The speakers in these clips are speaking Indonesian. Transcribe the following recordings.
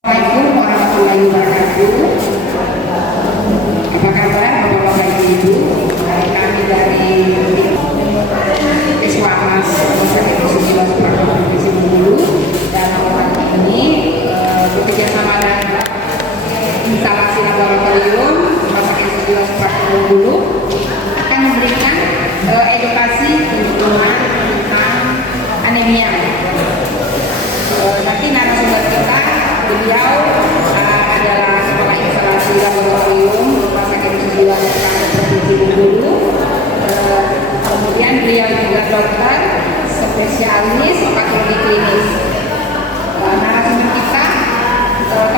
Assalamualaikum warahmatullahi wabarakatuh. Apa kabar Bapak-Bapak Ibu? Kami dari Puskesmas Rumah Sakit Khusus Jiwa Suprapto Provinsi Bengkulu dan orang ini bekerja sama dengan instalasi laboratorium Rumah Sakit Khusus Jiwa Suprapto Bengkulu akan memberikan edukasi tentang anemia. Nanti narasumber kita beliau adalah kepala instalasi laboratorium Rumah Sakit Khusus Jiwa Suprapto Provinsi Bengkulu. Kemudian beliau juga dokter spesialis patologi klinis. Narasumber kita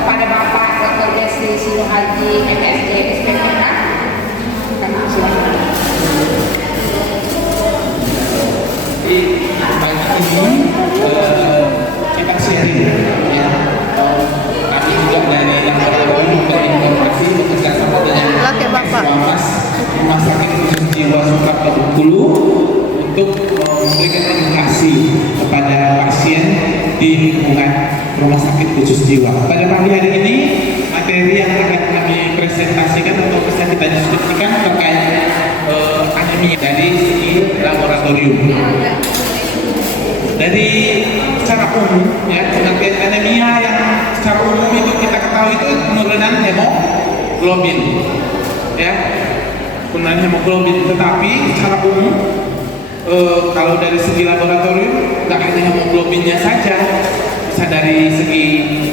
kepada Bapak Dr. Desli Sinuhaji MSc SPPK. Kami silakan. Di pagi ini kita sharing ya. Kami juga dari laboratorium berinformasi bekerja sama dengan Puskesmas Rumah Sakit Khusus Jiwa Suprapto Bengkulu untuk memberikan edukasi kepada pasien di lingkungan Rumah Sakit Khusus Jiwa. Pada pagi hari ini materi yang akan kami presentasikan atau bisa kita diskusikan terkait anemia dari segi laboratorium. Dari secara umum ya, pengertian anemia yang secara umum itu kita ketahui itu penurunan hemoglobin ya, penurunan hemoglobin. Tetapi secara umum kalau dari segi laboratorium nggak hanya hemoglobinnya saja, bisa dari segi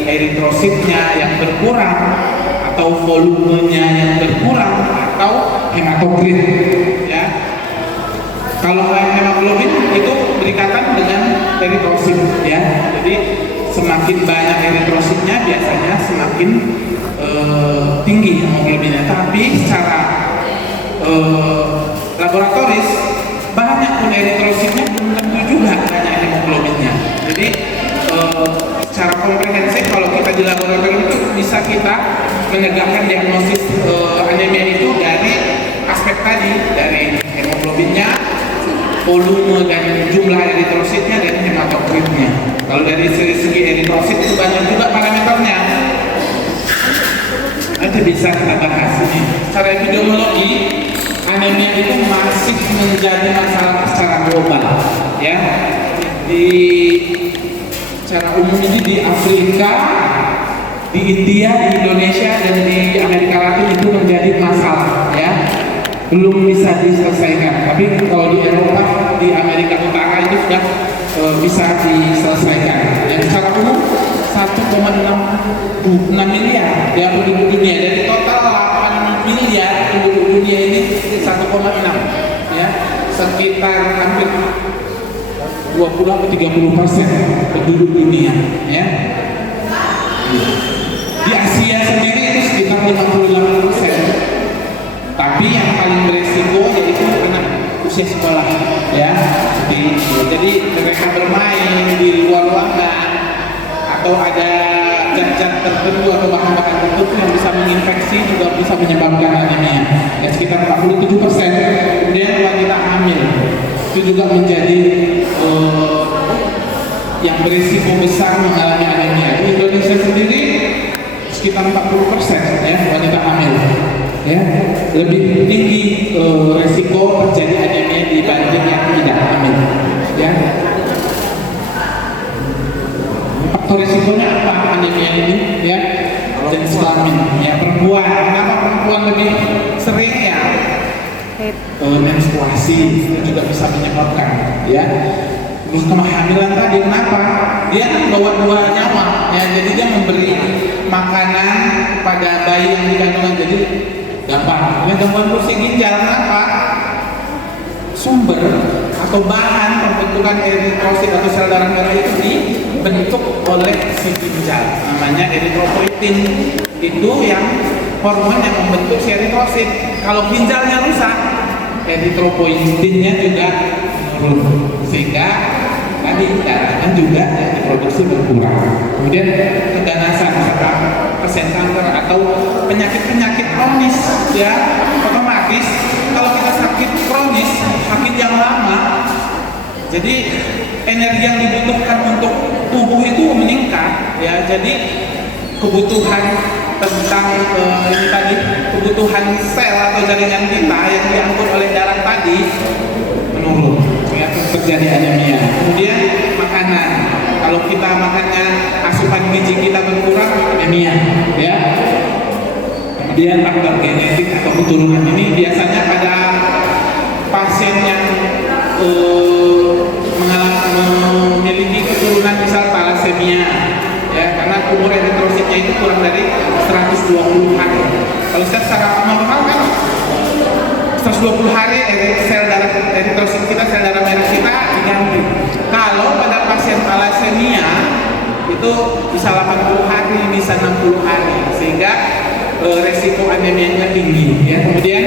eritrositnya yang berkurang atau volumenya yang berkurang atau hematokrit ya. Kalau hemoglobin itu berikatan dengan eritrosit ya. Jadi semakin banyak eritrositnya biasanya semakin tinggi hemoglobinnya. Tapi secara laboratoris banyak pun eritrositnya belum tentu juga banyak hemoglobinnya. Jadi secara komprehensif kalau kita di laboratorium itu bisa kita menegakkan diagnosis anemia itu dari aspek tadi, dari hemoglobinnya, volume dan jumlah eritrositnya, dan hematokritnya. Kalau dari segi eritrosit itu banyak juga parameternya. Nanti bisa kita bahas ini. Secara epidemiologi, anemia itu masih menjadi masalah secara global, ya. Di secara umum ini di Afrika, di India, di Indonesia, dan di Amerika Latin itu menjadi masalah, ya. Belum bisa diselesaikan. Tapi kalau di Eropa, di Amerika Utara itu sudah bisa diselesaikan. Dan secara umum 1,6 miliar ya penduduk dunia, dari total 8 miliar penduduk dunia ini 1,6 ya, sekitar hampir 20-30% penduduk dunia ya. Di Asia sendiri itu sekitar 58%. Tapi yang paling beresiko yaitu anak usia sekolah ya. Jadi mereka bermain di luar ruangan atau ada zat-zat tertentu atau bahan-bahan tertentu yang bisa menginfeksi juga bisa menyebabkan anemia ya, sekitar 47%. Kemudian wanita hamil itu juga menjadi yang berisiko besar mengalami anemia. Di Indonesia sendiri sekitar 40% ya wanita hamil ya, lebih tinggi resiko terjadi anemia dibanding yang tidak hamil ya. Faktor resikonya apa anemia ini ya? Jenis kelamin ya, perempuan. Kenapa perempuan lebih sering ya? Menstruasi itu juga bisa menyebabkan ya. Terus kehamilan tadi kenapa? Dia kan bawa dua nyawa ya, jadi dia memberi makanan pada bayi yang dikandungan, jadi gampang. Dengan gangguan fungsi ginjal, kenapa? Sumber atau bahan pembentukan eritrosit atau sel darah merah itu dibentuk oleh si ginjal, namanya eritropoietin. Itu yang hormon yang membentuk si eritrosit. Kalau ginjalnya rusak, eritropoietinnya juga menurun, sehingga tadi darahnya juga yang diproduksi berkurang. Kemudian keganasan serta pasien kanker atau penyakit-penyakit kronis ya, otomatis kalau kita sakit kronis, sakit yang lama, jadi energi yang dibutuhkan untuk tubuh itu meningkat ya. Jadi kebutuhan tentang ini tadi, kebutuhan sel atau jaringan kita yang diangkut oleh darah tadi menurun, ya, terjadi anemia. Kemudian makanan, kalau kita makannya asupan gizi kita berkurang, anemia, ya. Kemudian faktor genetik atau keturunan ini biasanya pada pasien yang memiliki keturunan misal talasemia, ya, karena umur eritrositnya itu kurang dari 120 hari. Kalau secara normal kan 120 hari sel darah eritrosit kita, sel darah merah kita diganti. Kalau pada pasien talasemia itu bisa 80 hari, bisa 60 hari, sehingga resiko anemianya tinggi, ya. Kemudian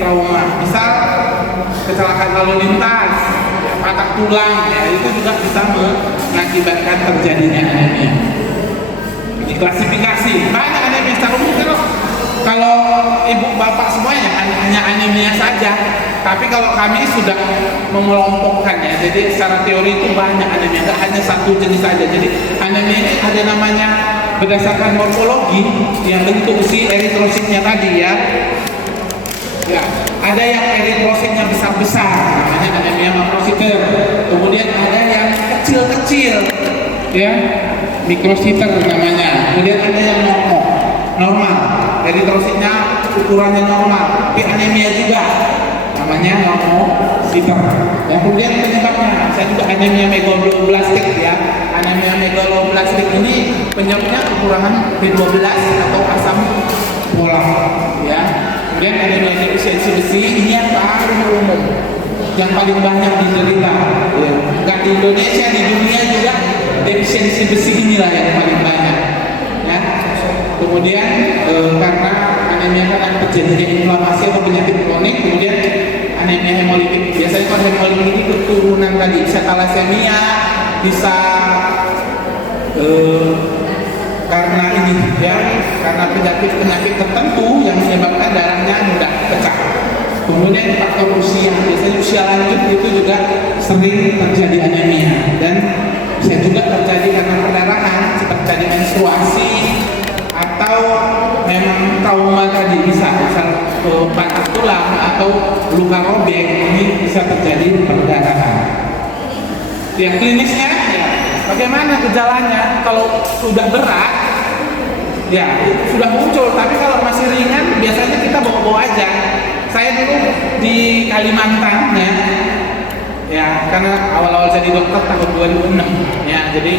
trauma, misal kecelakaan lalu lintas, patah tulang, ya, itu juga bisa mengakibatkan terjadinya anemia. Diklasifikasi banyak anemia secara umum. Kalau ibu bapak semuanya hanya anemia saja, tapi kalau kami sudah mengelompokkannya, jadi secara teori itu banyak anemia, tidak hanya satu jenis saja. Jadi anemia ini ada namanya berdasarkan morfologi yang bentuk si eritrositnya tadi, ya. Ya, ada yang eritrositnya besar-besar, namanya anemia makrositer. Kemudian ada yang kecil-kecil, ya, mikrositer namanya. Kemudian ada yang normal, eritrositnya ukurannya normal, tapi anemia juga, namanya normositer. Dan kemudian penyebabnya, saya juga anemia megaloblastik, ya. Anemia megaloblastik ini penyebabnya kekurangan B12 atau asam folat, ya. Kemudian anemia defisiensi besi, ini yang paling umum, yang paling banyak diderita, ya. Bukan di Indonesia, di dunia juga defisiensi besi inilah yang paling banyak, ya. Kemudian karena anemia karena terjadinya inflamasi atau penyakit kronik, kemudian anemia hemolitik. Biasanya kalau hemolitik ini keturunan tadi, bisa talasemia, bisa karena ini, ya, karena penyakit tertentu yang menyebabkan darahnya mudah pecah. Kemudian faktor usia, biasanya usia lanjut itu juga sering terjadi anemia, dan bisa juga terjadi karena perdarahan seperti tadi menstruasi atau memang trauma tadi, misal patah tulang atau luka robek, ini bisa terjadi perdarahan. Ya, klinisnya, ya, bagaimana gejalanya? Kalau sudah berat, ya sudah muncul, tapi kalau masih ringan biasanya kita bawa-bawa aja. Saya dulu di Kalimantan, ya karena awal-awal jadi dokter tahun 2006, ya, jadi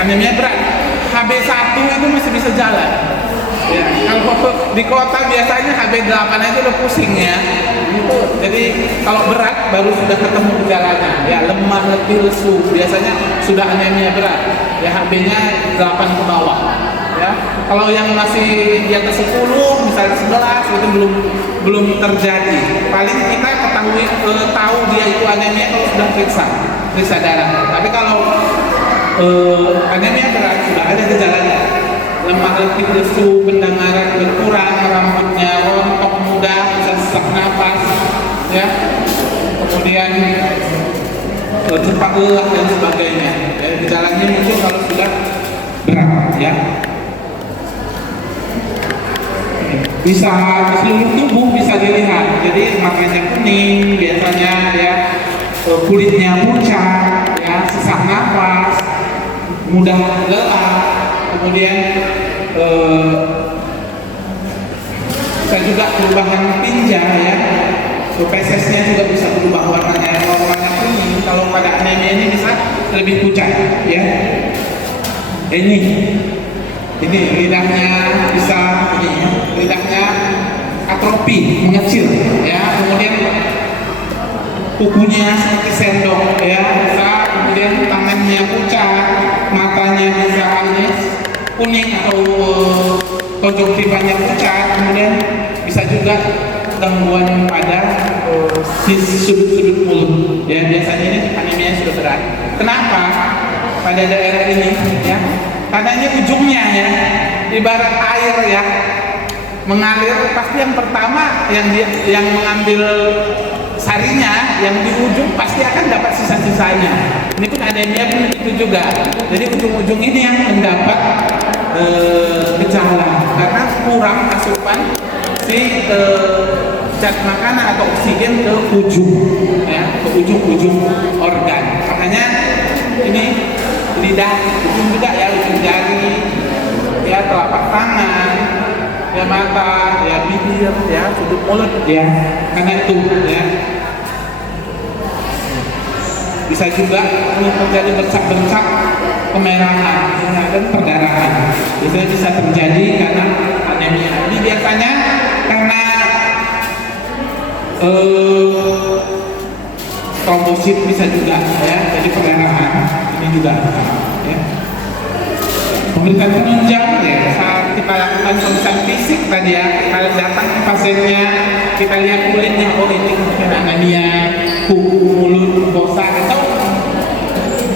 anemia berat, HB1 itu masih bisa jalan, ya. Kalau di kota biasanya HB8 aja udah pusing, ya. Jadi kalau berat baru sudah ketemu gejalanya, ya, lemah, letih, lesu, biasanya sudah anemia berat, ya, HB-nya 8 ke bawah, ya. Kalau yang masih di atas 10, misalnya 11, itu belum terjadi. Paling kita tahu dia itu anemia kalau sudah periksa darah. Tapi kalau anemia berat sudah ada gejalanya, lemah, letih, lesu, pendengaran berkurang, rambutnya rontok mudah, bisa sesak napas, ya, kemudian cepat lelah dan sebagainya. Ya, gejalanya muncul kalau sudah berat, ya. Bisa di seluruh tubuh bisa dilihat, jadi matanya kuning biasanya, ya, kulitnya pucat, ya, sesak nafas, mudah lelah, kemudian bisa juga perubahan pinjang, ya, fesesnya juga bisa berubah warnanya. Kalau warna kuning, kalau pada anemia ini bisa lebih pucat, ya. Ini lidahnya bisa, lidahnya atrofi, mengecil, ya. Kemudian kukunya seperti sendok, ya, bisa. Kemudian tangannya pucat, matanya bisa kuning atau konjungtivanya pucat. Kemudian bisa juga gangguan pada sudut-sudut mulut, ya. Biasanya ini anemia sudah berat. Kenapa pada daerah ini, ya? Karena ini ujungnya, ya, ibarat air, ya, mengalir, pasti yang pertama yang mengambil sarinya yang di ujung pasti akan dapat sisa-sisanya. Ini pun anemia pun itu juga. Jadi ujung-ujung ini yang mendapat gejala karena kurang asupan si zat makanan atau oksigen ke ujung, ya, ke ujung-ujung organ. Makanya ini lidah, ujung juga ya, ujung jari, ya, telapak tangan, ya, mata, ya, bibir, ya, sudut mulut, ya, karena itu, ya. Bisa juga terjadi bercak-bercak kemerahan, ya, dan perdarahan. Biasanya bisa terjadi karena anemia. Ini biasanya karena trombosit bisa juga, ya, jadi perdarahan ini juga, ya. Pemeriksaan penunjang, ya, saat kita lakukan pemeriksaan fisik tadi, ya, kita datang ke pasiennya, kita lihat kulitnya, oh ini mungkin anemia kuku, mulut, mukosa, atau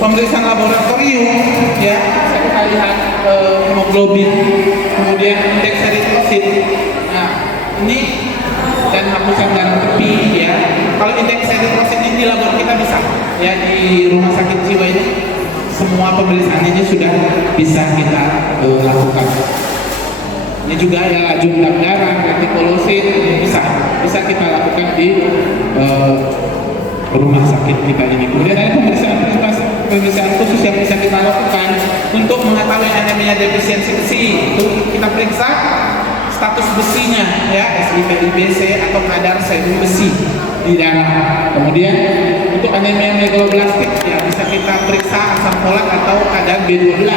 pemeriksaan laboratorium, ya, bisa kita lihat hemoglobin, kemudian indeks eritrosit. Nah, ini dan hapusan darah tepi, ya. Kalau indeks eritrosit ini di labor kita bisa, ya, di rumah sakit jiwa ini semua pemeriksaan ini sudah bisa kita lakukan. Ini juga ya jumlah darah, retikulosit, bisa kita lakukan di rumah sakit kita ini. Kemudian ada pemeriksaan khusus yang bisa kita lakukan untuk mengetahui anemia defisiensi besi. Itu kita periksa status besinya, ya, SIBC atau kadar serum besi di darah. Kemudian untuk anemia megaloblastik, ya, bisa kita periksa asam folat atau kadar B12.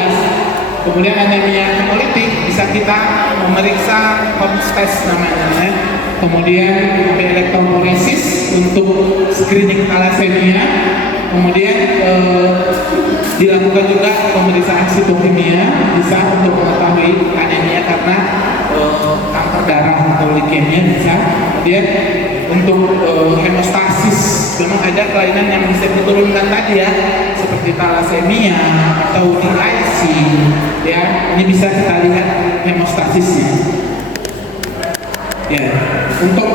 Kemudian anemia hemolitik bisa kita memeriksa Holmes test namanya, ya. Kemudian elektroporesis untuk screening thalassemia. Kemudian dilakukan juga pemeriksaan sitokimia, bisa untuk mengetahui anemia karena kanker darah atau leukemia bisa. Kemudian untuk hemostasis, memang ada kelainan yang bisa diturunkan tadi, ya, seperti thalassemia atau DIC, ya, ini bisa kita lihat hemostasisnya, ya. Untuk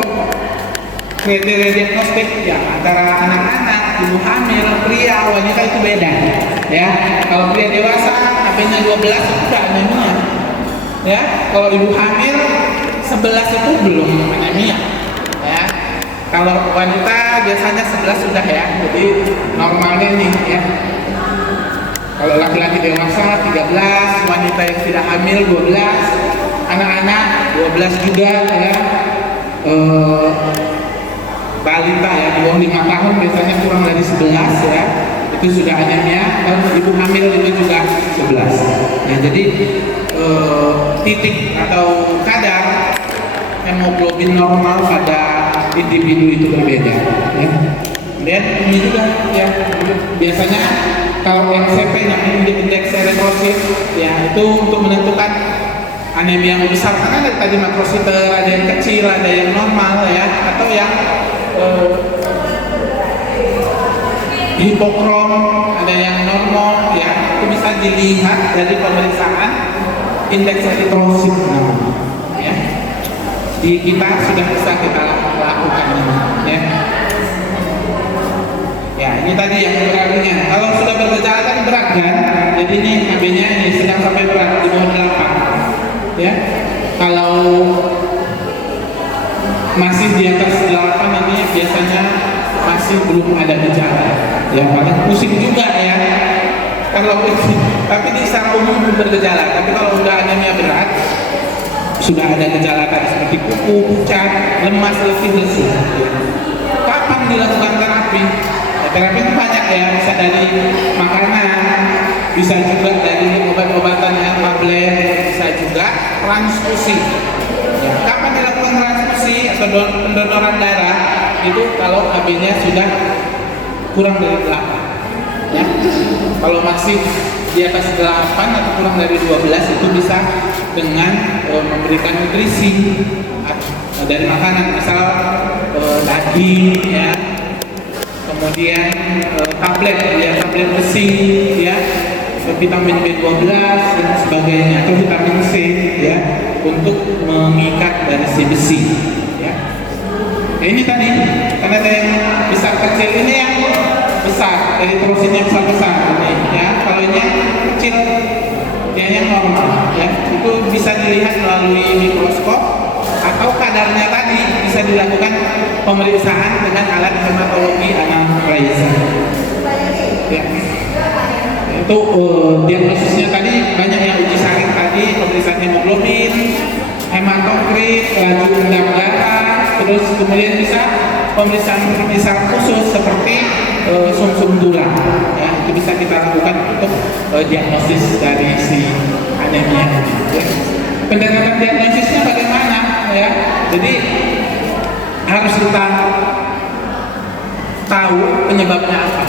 kriteria diagnostik, ya, antara anak-anak, ibu hamil, pria, wanita itu beda, ya. Kalau pria dewasa HP-nya 12 itu sudah anemia, ya. Kalau ibu hamil 11 itu belum anemia, ya. Kalau wanita biasanya 11 sudah, ya. Jadi normalnya nih, ya. Kalau laki-laki dewasa 13, wanita yang tidak hamil 12, anak-anak 12 juga, ya. Balita, ya, di bawah 5 tahun biasanya kurang dari 11, ya, itu sudah anemia. Kalau ibu hamil itu juga 11. Nah, jadi titik atau kadar hemoglobin normal pada individu itu berbeda, ya. Kemudian ini juga, ya, biasanya kalau NCP yang indeks eritrosit, ya, itu untuk menentukan anemia yang besar, karena ada tadi makrositer, ada yang kecil, ada yang normal, ya, atau yang hipokrom, ada yang normal, ya, itu bisa dilihat dari pemeriksaan indeks eritrosit, ya. Di kita sudah bisa kita lakukan ini, ya. Ya, ini tadi yang beratnya. Kalau sudah bergejala tadi berat, kan? Jadi ini HB-nya ini sedang sampai berat di bawah 8, ya. Kalau masih di atas 8 ini biasanya masih belum ada gejala, ya, paling pusing juga, ya. Kalau tapi di secara umum belum bergejala. Tapi kalau udah anemia berat, sudah ada gejala tadi seperti kuku, pucat, lemas, letih, lesu. Kapan dilakukan terapi? Ya, terapi itu banyak, ya, bisa dari makanan, bisa juga dari obat-obatan yang tablet, bisa juga transfusi. Ya, kapan dilakukan transfusi atau pendonoran darah? Itu kalau HB-nya sudah kurang dari 8, ya. Kalau masih di atas 8 atau kurang dari 12 itu bisa dengan memberikan nutrisi dari makanan, misal daging, ya, kemudian tablet, ya, tablet besi, ya, vitamin B12 dan sebagainya, atau vitamin C, ya, untuk mengikat dari si besi, ya. ini tadi karena ada yang besar kecil, ini yang besar, eritrositnya besar ini ya. Kalau ini yang kecil, yang normal ya, itu bisa dilihat melalui mikroskop atau kadarnya tadi bisa dilakukan pemeriksaan dengan alat hematologi anamnesa. Ya. Itu diagnosisnya tadi banyak yang uji saring tadi, pemeriksaan hemoglobin, hematokrit, laju endam darah, terus kemudian bisa pemeriksaan khusus seperti sum-sum tulang. Ya, itu bisa kita lakukan untuk diagnosis dari si anemia ini. Ya. Pendekatan diagnosisnya bagaimana? Ya, jadi harus kita tahu penyebabnya apa.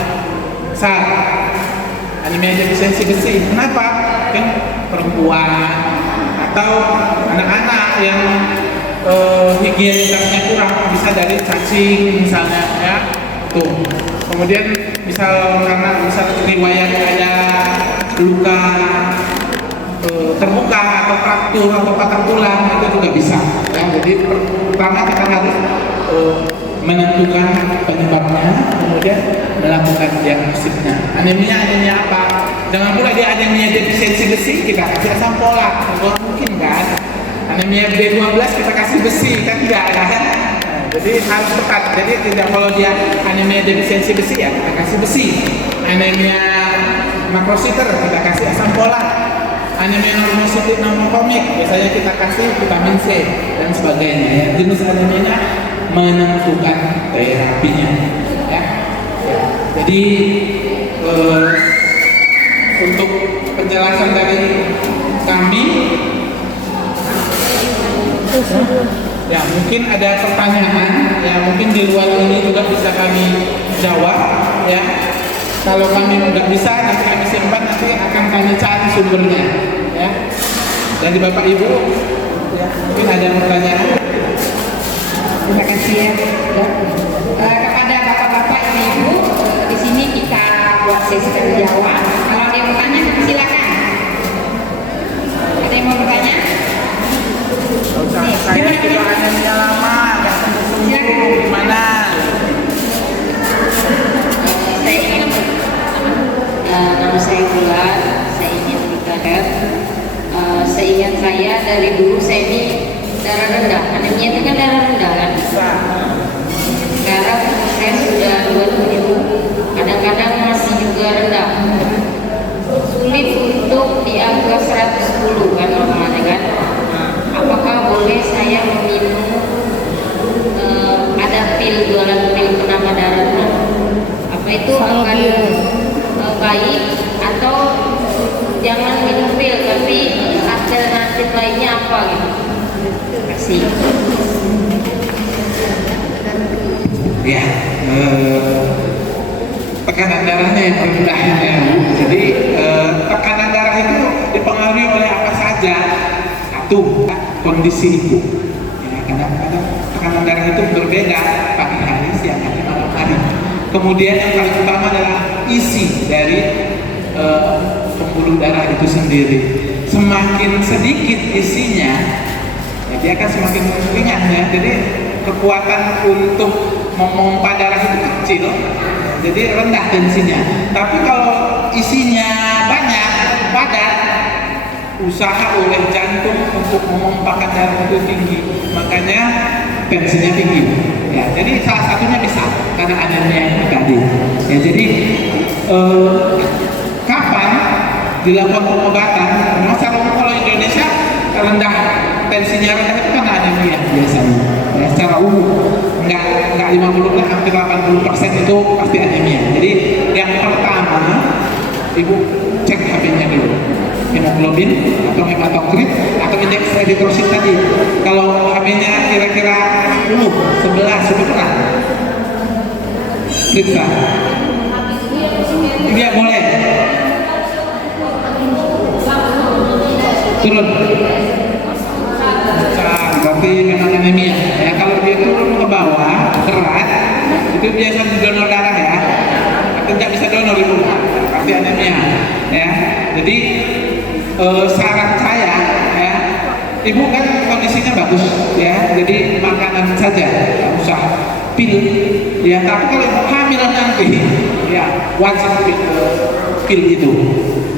Anemia defisiensi besi. Kenapa? Kan perempuan atau anak-anak yang higienitasnya kurang, bisa dari cacing misalnya ya. Tuh. Kemudian karena riwayat ada luka terbuka atau fraktur atau patah tulang, itu juga bisa. Ya, jadi pertama kita harus menentukan penyebabnya, kemudian melakukan diagnosisnya. Anemia apa? Jangan pula dia anemia defisiensi besi kita kasih asam folat, mungkin kan? Anemia B12 kita kasih besi, kan tidak kan? Jadi harus tepat. Jadi tidak, kalau dia anemia defisiensi besi ya kita kasih besi. Anemia makrositer kita kasih asam folat. Anemia normositit normokomik biasanya kita kasih vitamin C dan sebagainya ya. Jenis anemianya menentukan terapinya ya. Jadi untuk penjelasan dari kami ya, mungkin ada pertanyaan ya, mungkin di luar ini juga bisa kami jawab ya. Kalau kami nggak bisa, nanti kami simpan, nanti akan kami cari sumbernya ya. Dari Bapak Ibu ya, mungkin ada pertanyaan. Terima kasih ya. Kepada bapak-bapak, ibu-ibu, di sini kita buat sesi tanya jawab. Kalau ada yang mau tanya, silakan. Ada yang mau bertanya? Saya juga anemia lama, nggak sembuh-sembuh, gimana? Nama saya Bulan, saya ingin bertanya. Seingat saya dari dulu saya ini darah rendah, anemia itu kan darah rendah kan? Sekarang saya sudah 27, kadang-kadang masih juga rendah, sulit untuk di angka 110 kan normalnya kan? Apakah boleh saya meminum ada pil, jualan pil penambah darah? Apa itu akan baik atau jangan minum pil, tapi alternatif lainnya apa gitu? Terima kasih. Ya, tekanan darahnya yang rendah ya. Jadi tekanan darah itu dipengaruhi oleh apa saja? Satu, kondisi ibu. Ya, kadang-kadang tekanan darah itu berbeda pagi hari, siang hari, malam hari. Kemudian yang paling utama adalah isi dari pembuluh darah itu sendiri. Semakin sedikit isinya, ya dia akan semakin ringan ya. Jadi kekuatan untuk memompa darah itu kecil, jadi rendah tensinya. Tapi kalau isinya banyak, padat, usaha oleh jantung untuk memompakan darah itu tinggi, makanya tensinya tinggi. Ya, jadi salah satunya bisa karena anemia itu tadi. Ya, jadi kapan dilakukan pengobatan? Masalah kalau Indonesia rendah, tensinya rendah itu karena anemia biasanya. Ya, secara umum nggak 50 lah, hampir 80% itu pasti anemia. Jadi yang pertama ibu cek HB-nya dulu, hemoglobin atau hematokrit atau indeks eritrosit tadi. Kalau HB-nya kira-kira 10, 11 itu pernah periksa. Iya boleh. Turun. Berarti memang anemia. Ya, kalau dia turun ke bawah berat, itu biasa donor darah ya. Atau tidak bisa donor itu, pasti anemia. Ya, jadi saran saya ya, ibu kan kondisinya bagus ya, jadi makanan saja, nggak usah pil ya. Tapi kalau ibu hamil nanti ya wajib pil itu,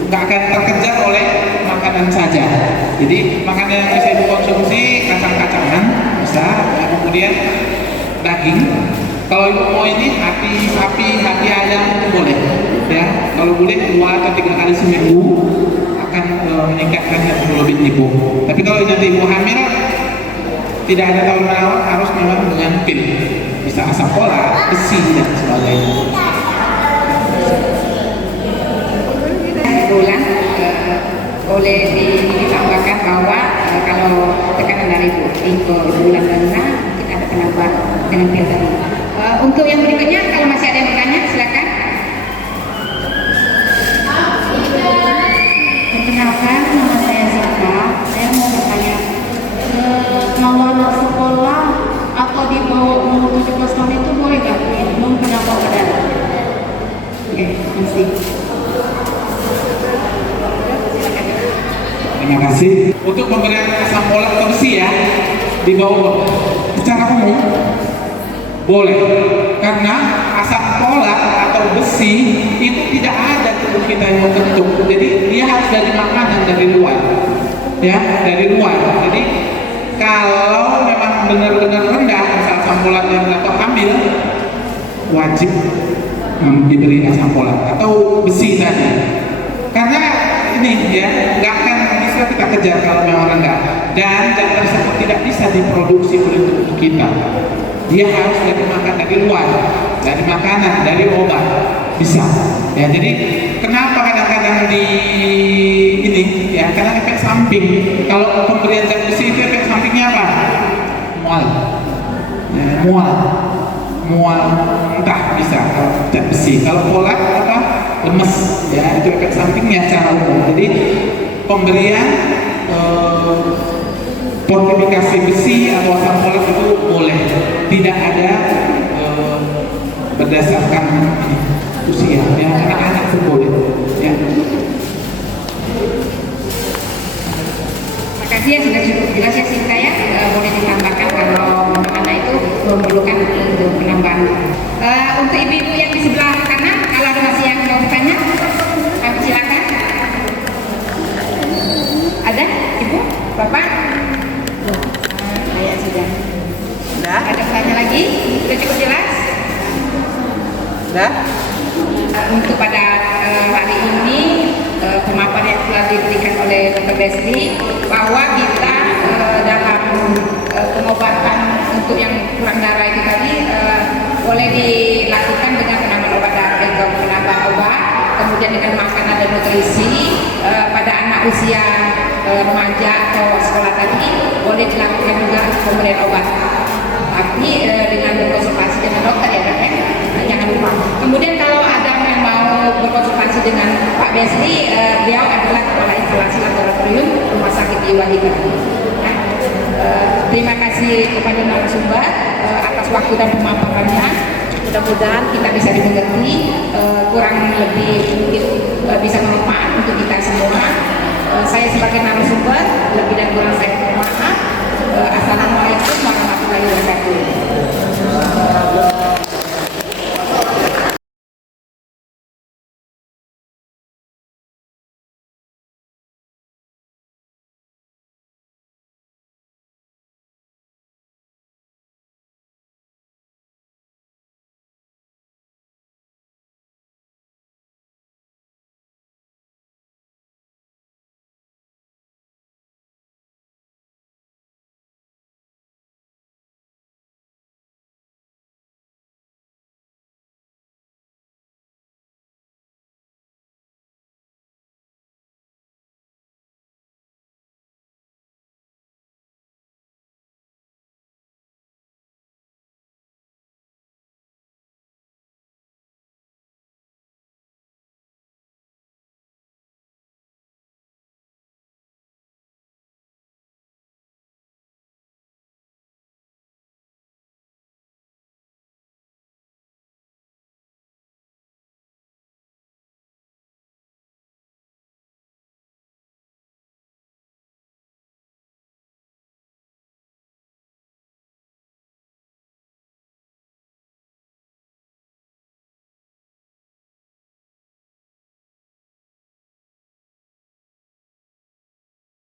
nggak akan terkejar oleh makanan saja. Jadi makanan yang bisa ibu konsumsi kacang-kacangan bisa, ya, kemudian daging. Kalau ibu mau ini hati sapi, hati ayam itu boleh ya. Kalau boleh 2 atau 3 kali seminggu akan meningkatkan hemoglobin ibu. Tapi kalau nanti ibu hamil tidak ada tawar menawar, harus memang dengan pil, bisa asam folat, besi dan sebagainya. Bulan boleh ditambahkan bahwa kalau tekanan dari ibu bulan rendah mungkin ada penambah dengan pil tadi. Untuk yang berikutnya, kalau masih ada yang bertanya, silakan. Perkenalkan, nama saya Zika. Saya mau bertanya, mau anak sekolah atau di bawah umur 17 tahun itu boleh nggak minum penambah badan? Oke, masih. Terima kasih. Untuk pemberian asam folat atau besi ya, di bawah secara umum boleh, karena asam folat atau besi itu tidak ada tubuh kita yang membentuk, jadi dia harus dari makanan dari luar, ya dari luar. Jadi kalau memang benar-benar rendah asam folatnya atau hamil, wajib diberi asam folat atau besi tadi, karena ini ya nggak akan bisa kita kejar kalau memang rendah, dan zat tersebut tidak bisa diproduksi oleh tubuh kita. Dia harus dari makan dari luar, dari makanan, dari obat bisa. Ya, jadi kenapa kadang-kadang di ini ya, karena efek samping. Kalau pemberian zat besi itu efek sampingnya apa? Mual, ya, mual entah bisa kalau zat besi. Kalau folat apa? Lemes, ya itu efek sampingnya secara umum. Jadi pemberian fortifikasi besi atau asam folat itu boleh, tidak ada berdasarkan usia, ya anak-anak pun boleh, ya. Makasih ya, sudah cukup jelas ya Sinta ya. Boleh ditambahkan kalau anak itu memerlukan untuk penambahan. Untuk ibu-ibu yang di sebelah kanan, kalau ada masih yang mau bertanya, silakan. Ada ibu, bapak? Saya sudah. Ada tanya lagi? Sudah cukup jelas? Untuk pada hari ini pemaparan yang telah diberikan oleh Dr. Besri bahwa kita dalam pengobatan untuk yang kurang darah itu tadi boleh dilakukan dengan penambahan obat atau penambahan obat, kemudian dengan makanan dan nutrisi. Pada anak usia remaja atau sekolah tadi boleh dilakukan juga pemberian obat, tapi dengan berkonsultasi dengan dokter ya dok ya, jangan lupa. Kemudian kalau ada yang mau berkonsultasi dengan Pak Besri, beliau adalah kepala instalasi laboratorium Rumah Sakit Jiwa Hikmat. Nah, terima kasih kepada narasumber atas waktu dan pemaparannya. Mudah-mudahan kita bisa dimengerti, kurang lebih mungkin bisa bermanfaat untuk kita semua.